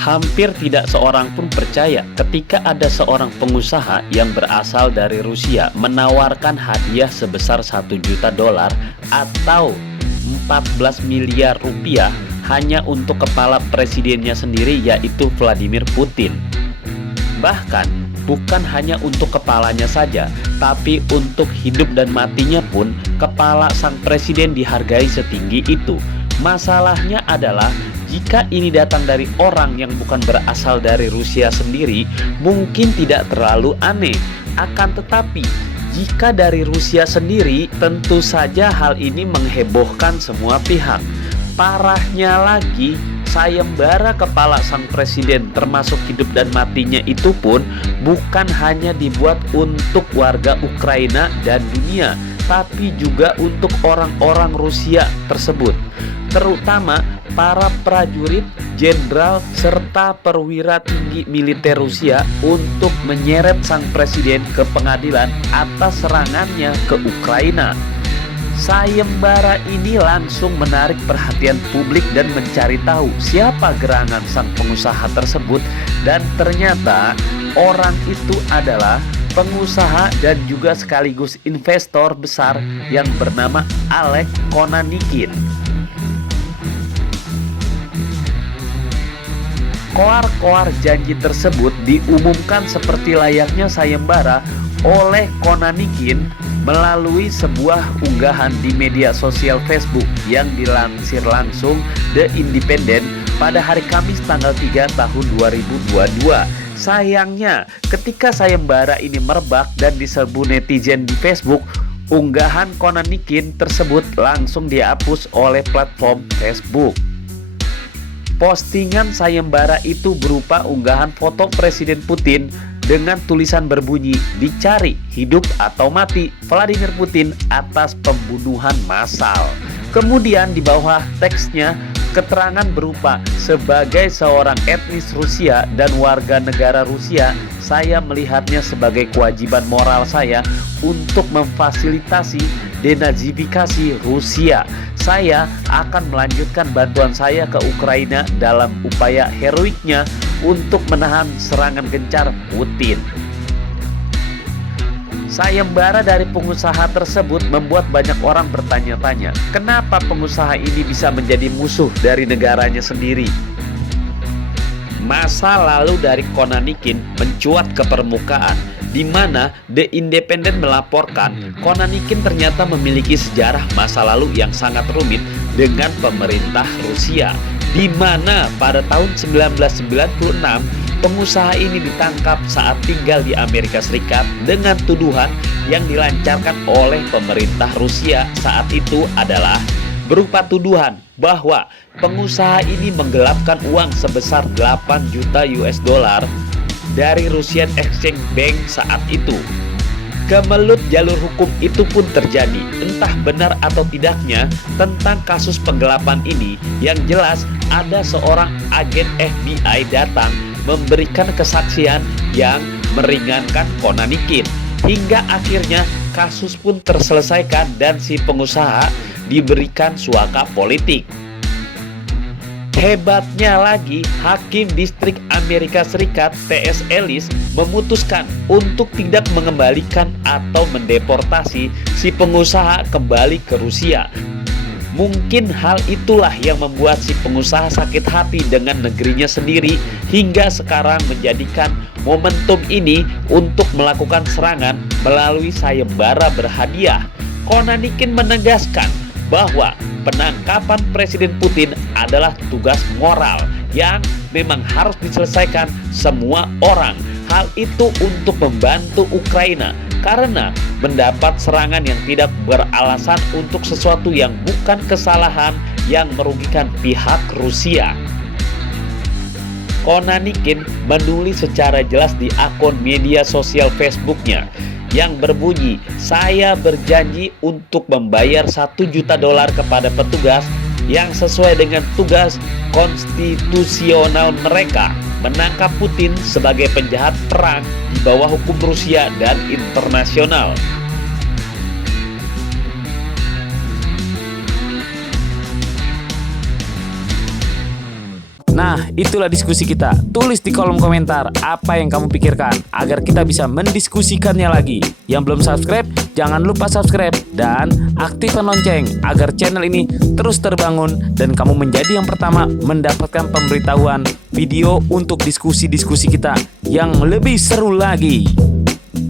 Hampir tidak seorang pun percaya ketika ada seorang pengusaha yang berasal dari Rusia menawarkan hadiah sebesar 1 juta dolar atau 14 miliar rupiah hanya untuk kepala presidennya sendiri, yaitu Vladimir Putin. Bahkan bukan hanya untuk kepalanya saja, tapi untuk hidup dan matinya pun kepala sang presiden dihargai setinggi itu. Masalahnya adalah jika ini datang dari orang yang bukan berasal dari Rusia sendiri, mungkin tidak terlalu aneh. Akan tetapi, jika dari Rusia sendiri, tentu saja hal ini menghebohkan semua pihak. Parahnya lagi, sayembara kepala sang presiden termasuk hidup dan matinya itu pun bukan hanya dibuat untuk warga Ukraina dan dunia, tapi juga untuk orang-orang Rusia tersebut, terutama para prajurit, jenderal, serta perwira tinggi militer Rusia untuk menyeret sang presiden ke pengadilan atas serangannya ke Ukraina. Sayembara ini langsung menarik perhatian publik dan mencari tahu siapa gerangan sang pengusaha tersebut, dan ternyata orang itu adalah pengusaha dan juga sekaligus investor besar yang bernama Oleg Konanikin. Koar-koar janji tersebut diumumkan seperti layaknya sayembara oleh Konanikin melalui sebuah unggahan di media sosial Facebook yang dilansir langsung The Independent pada hari Kamis tanggal 3 tahun 2022. Sayangnya, ketika sayembara ini merebak dan diserbu netizen di Facebook, unggahan Konanikin tersebut langsung dihapus oleh platform Facebook. Postingan sayembara itu berupa unggahan foto Presiden Putin dengan tulisan berbunyi, "Dicari hidup atau mati Vladimir Putin atas pembunuhan massal." Kemudian di bawah teksnya keterangan berupa, "Sebagai seorang etnis Rusia dan warga negara Rusia, saya melihatnya sebagai kewajiban moral saya untuk memfasilitasi denazifikasi Rusia. Saya akan melanjutkan bantuan saya ke Ukraina dalam upaya heroiknya untuk menahan serangan gencar Putin." Sayembara dari pengusaha tersebut membuat banyak orang bertanya-tanya, kenapa pengusaha ini bisa menjadi musuh dari negaranya sendiri? Masa lalu dari Konanikin mencuat ke permukaan, di mana The Independent melaporkan Konanikin ternyata memiliki sejarah masa lalu yang sangat rumit dengan pemerintah Rusia, di mana pada tahun 1996 pengusaha ini ditangkap saat tinggal di Amerika Serikat dengan tuduhan yang dilancarkan oleh pemerintah Rusia saat itu adalah berupa tuduhan bahwa pengusaha ini menggelapkan uang sebesar 8 juta US dollar dari Russian Exchange Bank saat itu. Kemelut jalur hukum itu pun terjadi, entah benar atau tidaknya tentang kasus penggelapan ini. Yang jelas ada seorang agen FBI datang memberikan kesaksian yang meringankan Konanikin, hingga akhirnya kasus pun terselesaikan dan si pengusaha diberikan suaka politik. Hebatnya lagi, Hakim Distrik Amerika Serikat T.S. Ellis memutuskan untuk tidak mengembalikan atau mendeportasi si pengusaha kembali ke Rusia. Mungkin hal itulah yang membuat si pengusaha sakit hati dengan negerinya sendiri, hingga sekarang menjadikan momentum ini untuk melakukan serangan melalui sayembara berhadiah. Konanikin menegaskan bahwa penangkapan Presiden Putin adalah tugas moral yang memang harus diselesaikan semua orang. Hal itu untuk membantu Ukraina karena mendapat serangan yang tidak beralasan untuk sesuatu yang bukan kesalahan yang merugikan pihak Rusia. Konanikin menulis secara jelas di akun media sosial Facebooknya yang berbunyi, "Saya berjanji untuk membayar 1 juta dolar kepada petugas yang sesuai dengan tugas konstitusional mereka menangkap Putin sebagai penjahat perang di bawah hukum Rusia dan internasional." Nah, itulah diskusi kita. Tulis di kolom komentar apa yang kamu pikirkan agar kita bisa mendiskusikannya lagi. Yang belum subscribe, jangan lupa subscribe dan aktifkan lonceng agar channel ini terus terbangun dan kamu menjadi yang pertama mendapatkan pemberitahuan video untuk diskusi-diskusi kita yang lebih seru lagi.